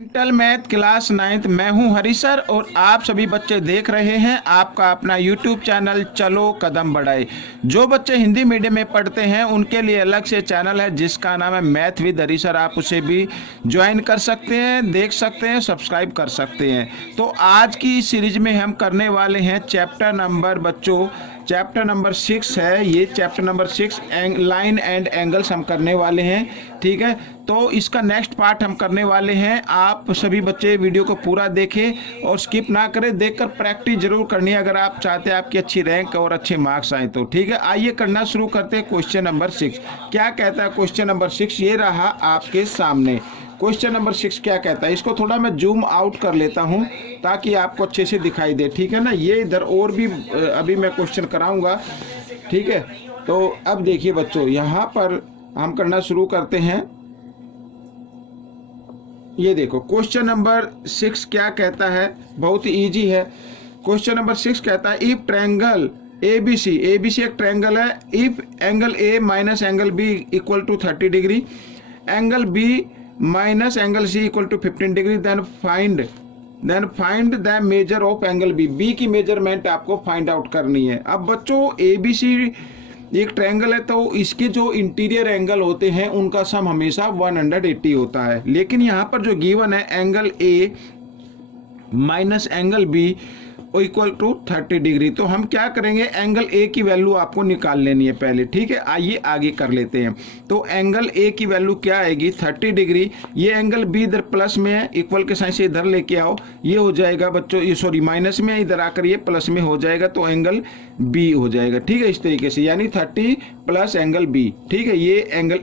Inter math class 9th मैं हूं हरी sir और आप सभी बच्चे देख रहे हैं आपका अपना यूट्यूब चैनल चलो कदम बढ़ाए। जो बच्चे हिंदी मीडियम में पढ़ते हैं उनके लिए अलग से चैनल है जिसका नाम है मैथ विद हरी सर। आप उसे भी ज्वाइन कर सकते हैं, देख सकते हैं, सब्सक्राइब कर सकते हैं। तो आज की सीरीज में हम करने वाले हैं चैप्टर नंबर 6 है। ये chapter number 6 line and angles हम करने वाले हैं। ठीक है, तो इसका नेक्स्ट पार्ट हम करने वाले हैं। आप सभी बच्चे वीडियो को पूरा देखें और स्किप ना करें, देखकर प्रैक्टिस जरूर करनी है अगर आप चाहते हैं आपकी अच्छी रैंक और अच्छे मार्क्स आए तो। ठीक है, आइए करना शुरू करते हैं। क्वेश्चन नंबर 6 क्या कहता है? क्वेश्चन नंबर 6 ये रहा आपके सामने। क्वेश्चन नंबर 6 क्या कहता है, इसको थोड़ा मैं जूम आउट कर लेता हूं ताकि आपको अच्छे से दिखाई दे। ठीक है ना, ये इधर और भी अभी मैं क्वेश्चन कराऊंगा। ठीक है, तो अब देखिए बच्चों, यहाँ पर हम करना शुरू करते हैं। ये देखो क्वेश्चन नंबर 6 क्या कहता है, बहुत ही इजी है। क्वेश्चन नंबर 6 कहता है इफ ट्रायंगल एबीसी एक ट्रायंगल है, if angle A minus angle B equal to 30 degree, angle B minus angle C equal to 15 degree, then find the measure of angle B. B की measurement आपको find out करनी है। अब बच्चों ABC एक triangle है तो इसके जो इंटीरियर एंगल होते हैं उनका सम हमेशा 180 होता है। लेकिन यहाँ पर जो गिवन है angle A minus angle B equal to 30 degree, तो हम क्या करेंगे, एंगल ए की वैल्यू आपको निकाल लेनी है पहले। ठीक है, आइए आगे कर लेते हैं। तो एंगल ए की वैल्यू क्या आएगी, 30 डिग्री। ये एंगल बी इधर प्लस में है, इक्वल के साइन से इधर लेके आओ, ये हो जाएगा बच्चों, ये सॉरी माइनस में, इधर आकर ये प्लस में हो जाएगा तो एंगल बी हो जाएगा। ठीक है, इस तरीके से, यानी 30 प्लस एंगल बी। ठीक है, ये एंगल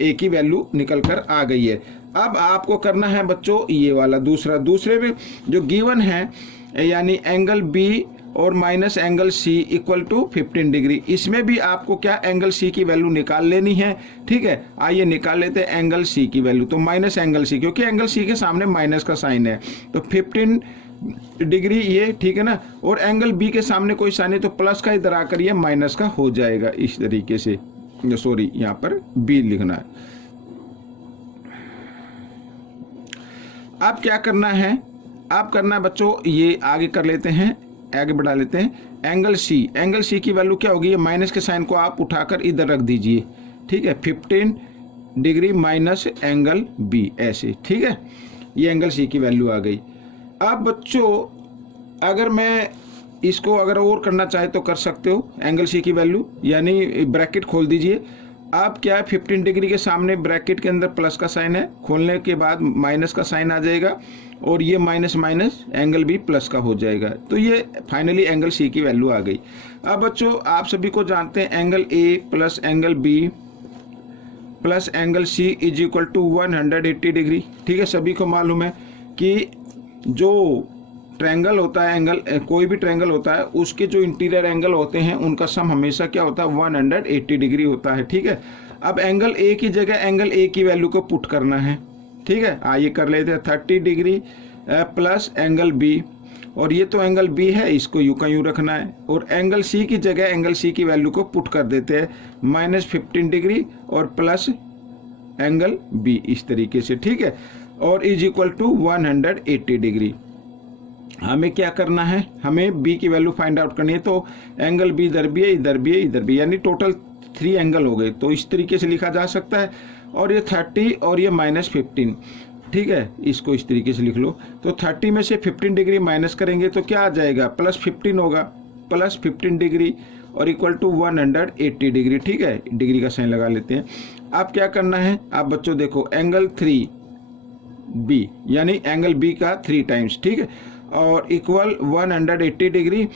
ए की वैल्यू निकल कर आ गई है। अब आपको करना है बच्चों ये वाला दूसरे में जो गिवन है, यानी एंगल बी और minus angle C equal to 15 degree, इसमें भी आपको क्या एंगल सी की वैल्यू निकाल लेनी है। ठीक है, आइए निकाल लेते हैं एंगल सी की वैल्यू। तो माइनस एंगल सी, क्योंकि एंगल सी के सामने माइनस का साइन है तो 15 डिग्री ये, ठीक है ना, और एंगल बी के सामने कोई साइन है तो प्लस का इधर आकर ये माइनस का हो जाएगा इस तरीके से। सॉरी, यहाँ पर बी लिखना है। अब क्या करना है, आप करना है बच्चों, ये आगे कर लेते हैं, आगे बढ़ा लेते हैं। एंगल सी की वैल्यू क्या होगी, ये माइनस के साइन को आप उठाकर इधर रख दीजिए। ठीक है, 15 डिग्री माइनस एंगल बी, ऐसे। ठीक है, ये एंगल सी की वैल्यू आ गई। अब बच्चों अगर मैं इसको अगर और करना चाहे तो कर सकते हो, एंगल सी की वैल्यू, यानी ब्रैकेट खोल दीजिए। अब क्या है, 15 डिग्री के सामने ब्रैकेट के अंदर प्लस का साइन है, खोलने के बाद माइनस का साइन आ जाएगा और ये minus minus angle B plus का हो जाएगा। तो ये फाइनली एंगल सी की वैल्यू आ गई। अब बच्चों आप सभी को जानते हैं angle A plus angle B plus angle C is equal to 180 degree. ठीक है, सभी को मालूम है कि जो ट्रायंगल होता है, एंगल कोई भी ट्रायंगल होता है, उसके जो इंटीरियर एंगल होते हैं उनका सम हमेशा क्या होता है, 180 डिग्री होता है। ठीक है, अब एंगल ए की जगह एंगल ए की वैल्यू को पुट करना है। ठीक है, आइए कर लेते हैं, 30 डिग्री प्लस एंगल बी, और ये तो एंगल बी है, इसको यूं का यूं रखना है, और एंगल सी की जगह एंगल सी की वैल्यू को पुट कर देते हैं, माइनस 15 डिग्री और प्लस एंगल बी, इस तरीके से। ठीक है, और इज इक्वल टू 180 डिग्री। हमें क्या करना है, हमें बी की वैल्यू फाइंड आउट करनी है। तो एंगल बी इधर भी है, इधर भी है, इधर भी, यानी टोटल 3 एंगल हो गए। तो इस तरीके से लिखा जा सकता है, और ये 30 और ये माइनस 15। ठीक है, इसको इस तरीके से लिख लो। तो 30 में से 15 डिग्री माइनस करेंगे तो क्या आ जाएगा, प्लस 15 होगा, प्लस 15 डिग्री और इक्वल टू 180 डिग्री। ठीक है, डिग्री का साइन लगा लेते हैं। अब क्या करना है, आप बच्चों देखो एंगल 3 यानी एंगल बी का 3 टाइम्स। ठीक है, और इक्वल 180 डिग्री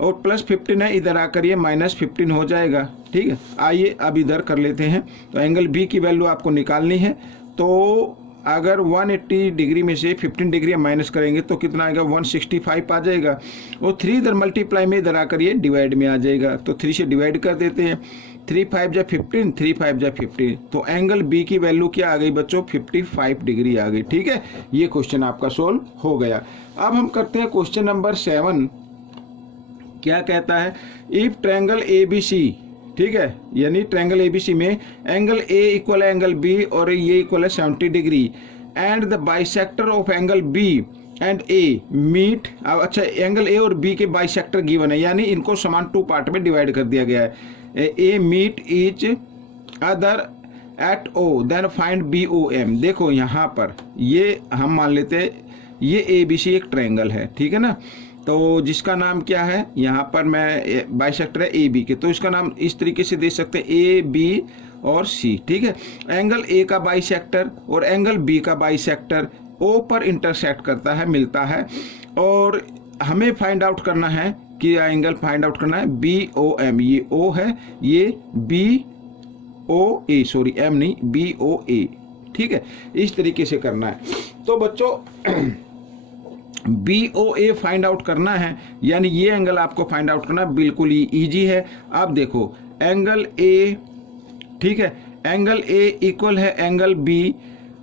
और प्लस 15 है, इधर आकर ये माइनस 15 हो जाएगा। ठीक है, आइए अब इधर कर लेते हैं। तो एंगल बी की वैल्यू आपको निकालनी है। तो अगर 180 डिग्री में से 15 डिग्री माइनस करेंगे तो कितना आएगा, 165 आ जाएगा, और 3 इधर मल्टीप्लाई में इधर आकर ये डिवाइड में आ जाएगा। तो 3 से डिवाइड कर देते हैं, 3 5 जा 15, 3 5 जा 15। तो एंगल बी की वैल्यू क्या आ गई बच्चों, 55 डिग्री आ गई। ठीक है, ये क्वेश्चन आपका सोल्व हो गया। अब हम करते हैं क्वेश्चन नंबर 7। क्या कहता है, if triangle A B C, ठीक है, यानी ट्रायंगल एबीसी में एंगल ए इक्वल है एंगल बी और ये इक्वल है 70 degree, and the bisector of angle B and A meet. अच्छा, एंगल ए और बी के बाइसेक्टर गिवन है, यानी इनको समान टू पार्ट में डिवाइड कर दिया गया है। A meet each other at O then find B O M. देखो यहाँ पर ये हम मान लेते हैं ये ए बी सी एक ट्रायंगल है, ठीक है ना, तो जिसका नाम क्या है, यहाँ पर मैं बाइसेक्टर है ए बी के, तो इसका नाम इस तरीके से दे सकते हैं ए बी और सी, ठीक है। एंगल ए का बाइसेक्टर और एंगल बी का बाइसेक्टर ओ पर इंटरसेक्ट करता है, मिलता है, और हमें फाइंड आउट करना है कि एंगल फाइंड आउट करना है बी ओ एम। ये ओ है, ये बी ओ ए, सॉरी एम नहीं, बी ओ ए, ठीक है, इस तरीके से करना है। तो बच्चों बी ओ ए फाइंड आउट करना है, यानी ये एंगल आपको फाइंड आउट करना बिल्कुल ही ईजी है। अब देखो एंगल ए, ठीक है, एंगल ए इक्वल है एंगल बी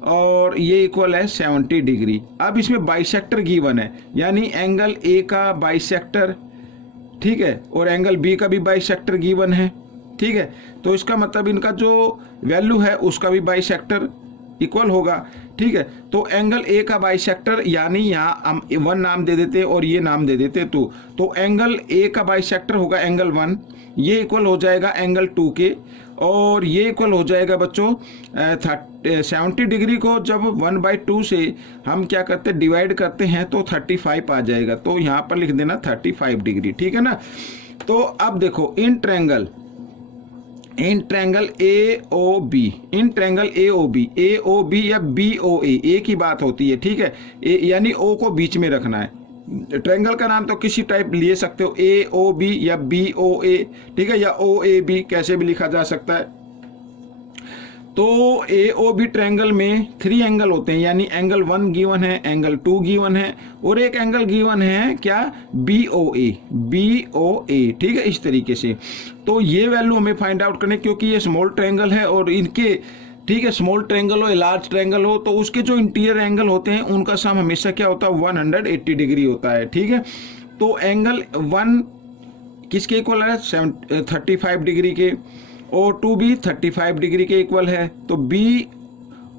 और ये इक्वल है 70 डिग्री। अब इसमें बाइसेक्टर गिवन है, यानी एंगल ए का बाइसेक्टर, ठीक है, और एंगल बी का भी बाइसेक्टर गिवन है, ठीक है, तो इसका मतलब इनका जो वैल्यू है उसका भी बाइसेक्टर इक्वल होगा, ठीक है। तो एंगल ए का बाइसेक्टर, यानी यहाँ हम 1 नाम दे देते और ये नाम दे देते 2, तो एंगल ए का बाइसेक्टर होगा एंगल 1, ये इक्वल हो जाएगा एंगल 2 के, और ये इक्वल हो जाएगा बच्चों 70 डिग्री को जब 1/2 से हम क्या करते हैं डिवाइड करते हैं तो 35 आ जाएगा, तो यहाँ पर लिख देना 35 डिग्री, ठीक है ना। तो अब देखो in triangle A O B, in triangle A O B या बी ओ ए की बात होती है, ठीक है, यानी ओ को बीच में रखना है। ट्रायंगल का नाम तो किसी टाइप ले सकते हो, ए ओ बी या बी ओ ए, ठीक है, या ओ ए बी, कैसे भी लिखा जा सकता है। तो ए ओ बी ट्रायंगल में 3 एंगल होते हैं, यानी एंगल 1 गिवन है, एंगल 2 गिवन है, और एक एंगल गिवन है क्या, बी ओ ए, ठीक है, इस तरीके से। तो ये वैल्यू हमें फाइंड आउट करने, क्योंकि ये स्मॉल ट्रायंगल है और इनके, ठीक है, स्मॉल ट्रायंगल हो या लार्ज ट्रायंगल हो तो उसके जो इंटीरियर एंगल होते हैं उनका सम हमेशा क्या होता है, 180 डिग्री होता है, ठीक है। तो एंगल 1 किसके इक्वल है, 35 डिग्री के, और 2 भी 35 डिग्री के इक्वल है। तो बी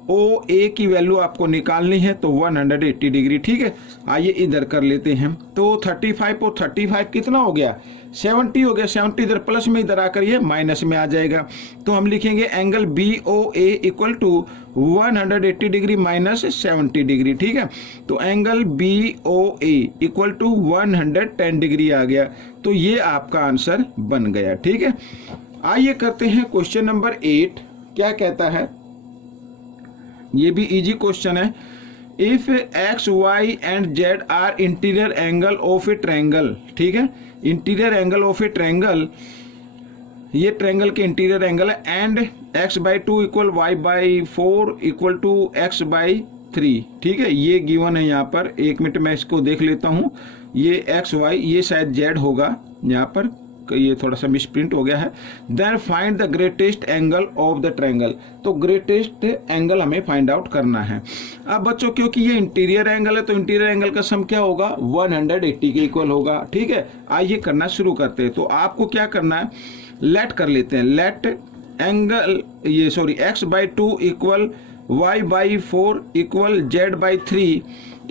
ओ ए की वैल्यू आपको निकालनी है, तो 180 डिग्री, ठीक है। आइए इधर कर लेते हैं, तो 35 और 35 कितना हो गया, 70 हो गया, 70 इधर प्लस में, इधर आकर ये माइनस में आ जाएगा। तो हम लिखेंगे angle B O A equal to 180 degree minus 70 degree, ठीक है। तो angle B O A equal to 110 degree आ गया, तो ये आपका आंसर बन गया, ठीक है। आइए करते हैं क्वेश्चन नंबर 8, क्या कहता है, ये भी इजी क्वेश्चन है। If X Y and Z are interior angle of a triangle, ठीक है, interior angle of a triangle, ये ट्रायंगल के इंटीरियर एंगल है, and x/2 equal y/4 equal to x/3, ठीक है, ये गिवन है यहाँ पर। 1 मिनट मैं इसको देख लेता हूँ, ये x y, ये शायद z होगा, यहाँ पर ये थोड़ा सा मिसप्रिंट हो गया है। Then find the greatest angle of the triangle, तो ग्रेटेस्ट एंगल हमें फाइंड आउट करना है। अब बच्चों क्योंकि ये इंटीरियर एंगल है तो इंटीरियर एंगल का सम क्या होगा, 180 के इक्वल होगा, ठीक है। आइए करना शुरू करते हैं। तो आपको क्या करना है, लेट कर लेते हैं, लेट एंगल ये sorry x/2 equal y/4 equal z/3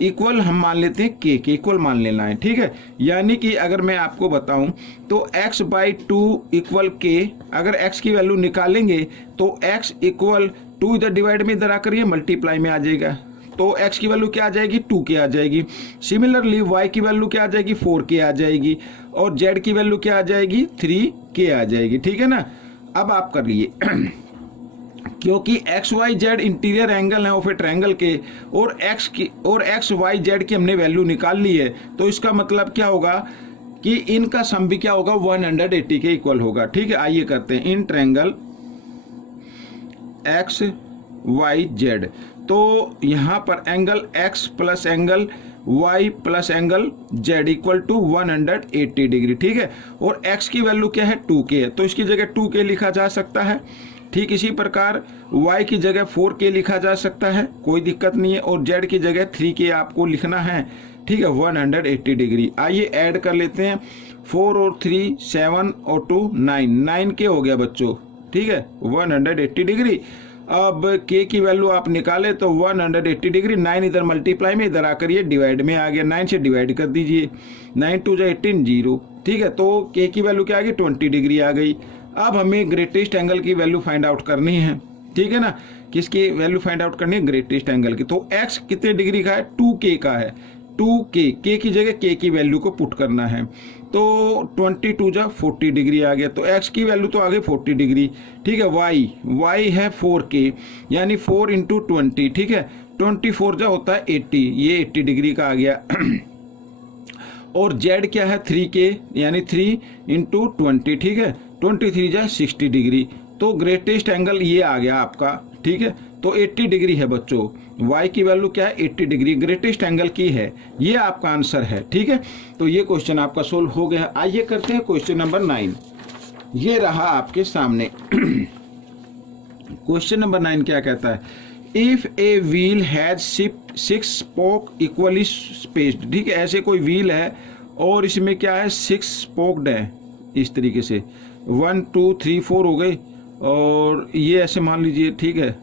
equal हम मान लेते हैं k के इक्वल मान लेना है, ठीक है। यानी कि अगर मैं आपको बताऊं तो x/2 इक्वल k, अगर x की वैल्यू निकालेंगे तो x इक्वल 2 इधर डिवाइड में इधर आकर ये मल्टीप्लाई में आ जाएगा, तो x की वैल्यू क्या आ जाएगी, 2k आ जाएगी। सिमिलरली y की वैल्यू क्या आ जाएगी, 4k आ जाएगी, और z की वैल्यू क्या आ जाएगी, 3k आ जाएगी, ठीक है ना। अब आप कर लिए क्योंकि X Y Z interior angle है ऑफ ए ट्रायंगल के, और एक्स वाई जेड की हमने वैल्यू निकाल ली है, तो इसका मतलब क्या होगा कि इनका सम भी क्या होगा, 180 के इक्वल होगा, ठीक है। आइए करते हैं in triangle X Y Z, तो यहाँ पर angle X plus angle y plus angle z equal to 180 degree, ठीक है। और x की वैल्यू क्या है, 2k है, तो इसकी जगह 2k लिखा जा सकता है। ठीक इसी प्रकार y की जगह 4k लिखा जा सकता है, कोई दिक्कत नहीं है, और z की जगह 3k आपको लिखना है, ठीक है, 180 डिग्री। आइए ऐड कर लेते हैं, 4 और 3 7 और 2 9 9k हो गया बच्चों, ठीक है, 180 डिग्री। अब के की वैल्यू आप निकाले तो 180 डिग्री, 9 इधर मल्टीप्लाई में, इधर आकर ये डिवाइड में आ गया, 9 से डिवाइड कर दीजिए, 9 2 जा 18 0, ठीक है। तो के की वैल्यू क्या आ गई 20 डिग्री आ गई। अब हमें ग्रेटेस्ट एंगल की वैल्यू फाइंड आउट करनी है, ठीक है ना। किसकी वैल्यू फाइंड आउट करनी है, ग्रेटेस्ट एंगल की। तो एक्स कितने डिग्री का है, 2k का है, 2k, के की जगह के की वैल्यू को पुट करना है, तो 22 जा 40 डिग्री आ गया। तो x की वैल्यू तो आ गई 40 डिग्री, ठीक है। y है 4k यानी 4 इंटू 20, ठीक है। 24 जा होता है 80, ये 80 डिग्री का आ गया। और z क्या है 3k यानी 3 इंटू 20, ठीक है। 23 जा 60 डिग्री। तो ग्रेटेस्ट एंगल ये आ गया आपका, ठीक है। तो 80 डिग्री है बच्चों, y की वैल्यू क्या है 80 डिग्री, ग्रेटेस्ट एंगल की है, ये आपका आंसर है, ठीक है। तो ये क्वेश्चन आपका सोल्व हो गया। आइए करते हैं क्वेश्चन नंबर 9, ये रहा आपके सामने। क्वेश्चन नंबर 9 क्या कहता है, if a wheel has 6 spoke equally spaced, ठीक है। ऐसे कोई व्हील है और इसमें क्या है 6 स्पोक्ड है, इस तरीके से 1 2 3 4 हो गए, और ये ऐसे मान लीजिए, ठीक है,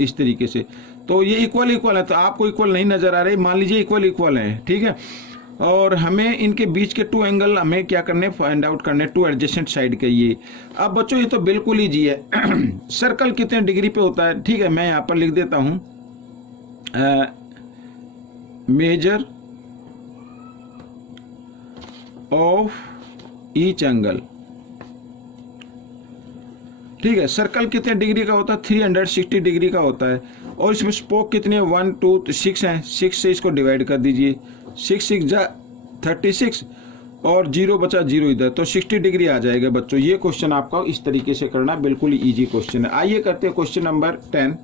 इस तरीके से। तो ये इक्वल है, तो आपको इक्वल नहीं नजर आ रहे, मान लीजिए इक्वल है, ठीक है। और हमें इनके बीच के 2 एंगल हमें क्या करने, फाइंड आउट करने, 2 एडजेसेंट साइड के ये। अब बच्चों ये तो बिल्कुल ईजी है। सर्कल कितने डिग्री पे होता है, ठीक है, मैं यहाँ पर लिख देता हूँ मेजर ऑफ ईच एंगल, ठीक है। सर्कल कितने डिग्री का होता है, 360 डिग्री का होता है। और इसमें स्पोक कितने 1 2 6 हैं, 6 से इसको डिवाइड कर दीजिए, 6 6 जा 36 और 0 बचा 0 इधर, तो 60 डिग्री आ जाएगा बच्चों। ये क्वेश्चन आपका इस तरीके से करना, बिल्कुल इजी क्वेश्चन है। आइए करते हैं क्वेश्चन नंबर 10।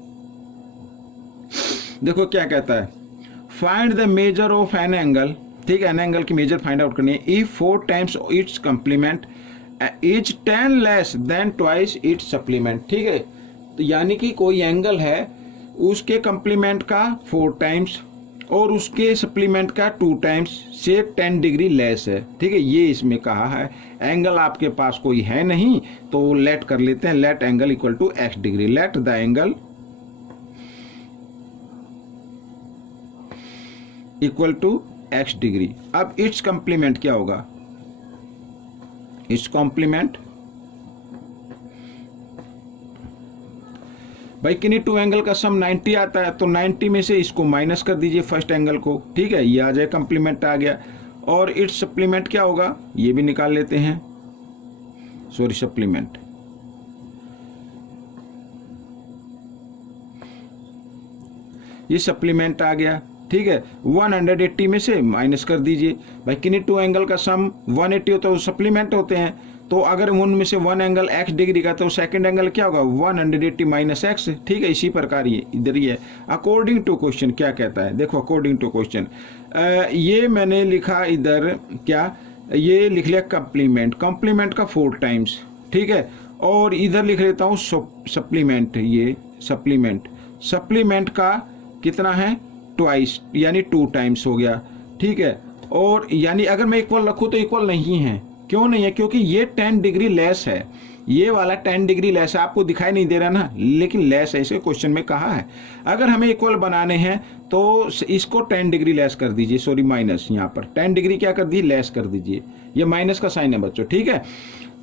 देखो क्या कहता है, find the measure of an angle, ठीक है। एन एंगल की मेजर फाइंड आउट करनी है। If 4 times it's complement is 10 less than twice its supplement, ठीक है। तो यानी कि कोई एंगल है, उसके कंप्लीमेंट का 4 टाइम्स और उसके सप्लीमेंट का 2 टाइम्स से 10 डिग्री लेस है, ठीक है। ये इसमें कहा है। एंगल आपके पास कोई है नहीं तो लेट कर लेते हैं, let angle equal to x degree, let the angle equal to x degree. अब इट्स कंप्लीमेंट क्या होगा, इट्स कॉम्प्लीमेंट भाई किन्हीं 2 एंगल का सम 90 आता है, तो 90 में से इसको माइनस कर दीजिए फर्स्ट एंगल को, ठीक है। ये आ जाए कंप्लीमेंट आ गया। और इट्स सप्लीमेंट क्या होगा, ये भी निकाल लेते हैं, सॉरी सप्लीमेंट, ये सप्लीमेंट आ गया, ठीक है। 180 में से माइनस कर दीजिए भाई, किन्हीं 2 एंगल का सम 180 होता है तो सप्लीमेंट होते हैं। तो अगर उनमें से 1 एंगल x डिग्री का, तो सेकंड एंगल क्या होगा 180 माइनस x, ठीक है। इसी प्रकार ये इधर ही है। अकॉर्डिंग टू क्वेश्चन क्या कहता है, देखो अकॉर्डिंग टू क्वेश्चन, ये मैंने लिखा इधर क्या, ये लिख लिया कंप्लीमेंट का 4 टाइम्स, ठीक है। और इधर लिख लेता हूँ सप्लीमेंट, ये सप्लीमेंट का कितना है ट्वाइस, यानी 2 टाइम्स हो गया, ठीक है। और यानी अगर मैं इक्वल रखूँ तो इक्वल नहीं है, क्यों नहीं है, क्योंकि ये 10 डिग्री लेस है, ये वाला 10 डिग्री लेस है, आपको दिखाई नहीं दे रहा ना, लेकिन लेस है, इसे क्वेश्चन में कहा है। अगर हमें इक्वल बनाने हैं तो इसको 10 डिग्री लेस कर दीजिए, सॉरी माइनस, यहाँ पर 10 डिग्री क्या कर दीजिए, लेस कर दीजिए, ये माइनस का साइन है बच्चों, ठीक है।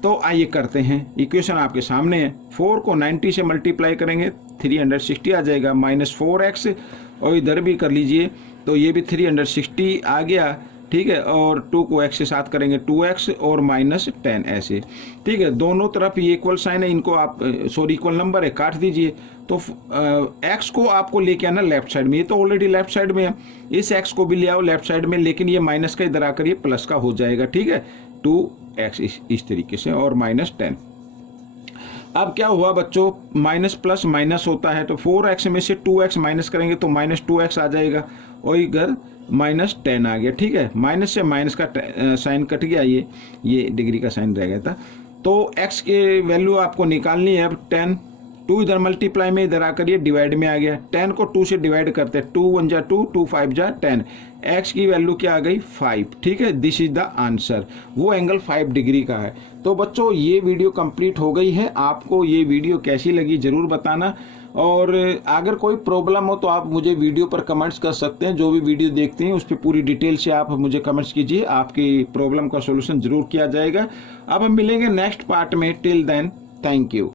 तो आइए करते हैं, इक्वेशन आपके सामने है। 4 को 90 से मल्टीप्लाई करेंगे 360 आ जाएगा, माइनस 4x, और इधर भी कर लीजिए तो ये भी 360 आ गया, ठीक है। और 2 को x के साथ करेंगे 2x और माइनस 10 ऐसे, ठीक है। दोनों तरफ ये इक्वल साइन है, इनको आप सॉरी इक्वल नंबर है, काट दीजिए। तो x को आपको लेके आना लेफ्ट साइड में, ये तो ऑलरेडी लेफ्ट साइड में है, इस x को भी ले आओ लेफ्ट साइड में, लेकिन ये माइनस का इधर आकर ये प्लस का हो जाएगा, ठीक है। 2x इस तरीके से और माइनस 10। अब क्या हुआ बच्चों, माइनस प्लस माइनस होता है, तो 4x में से 2x माइनस करेंगे तो माइनस 2x आ जाएगा, और इधर माइनस 10 आ गया, ठीक है। माइनस से माइनस का साइन कट गया, ये डिग्री का साइन रह गया था। तो x के वैल्यू आपको निकालनी है। अब 10, 2 इधर मल्टीप्लाई में, इधर आकर ये डिवाइड में आ गया। 10 को 2 से डिवाइड करते हैं, 2 1 जा 2, 2 5 जा 10, x की वैल्यू क्या आ गई 5, ठीक है। दिस इज द आंसर, वो एंगल 5 डिग्री का है। तो बच्चों ये वीडियो कंप्लीट हो गई है, आपको ये वीडियो कैसी लगी जरूर बताना, और अगर कोई प्रॉब्लम हो तो आप मुझे वीडियो पर कमेंट्स कर सकते हैं। जो भी वीडियो देखते हैं उस पर पूरी डिटेल से आप मुझे कमेंट्स कीजिए, आपकी प्रॉब्लम का सॉल्यूशन जरूर किया जाएगा। अब हम मिलेंगे नेक्स्ट पार्ट में। Till then, thank you.